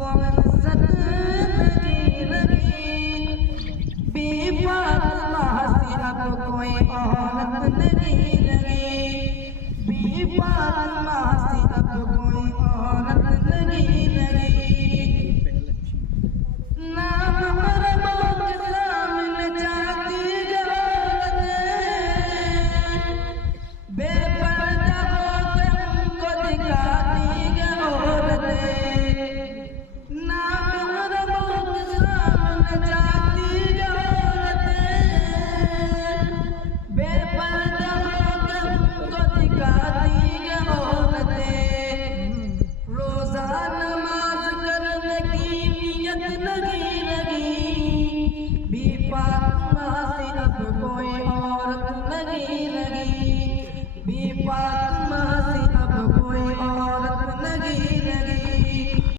वो इज्जत नहीं रही। बेफातिमा से अब कोई औरत नहीं रही। बेफातिमा से अब कोई औरत नहीं रही।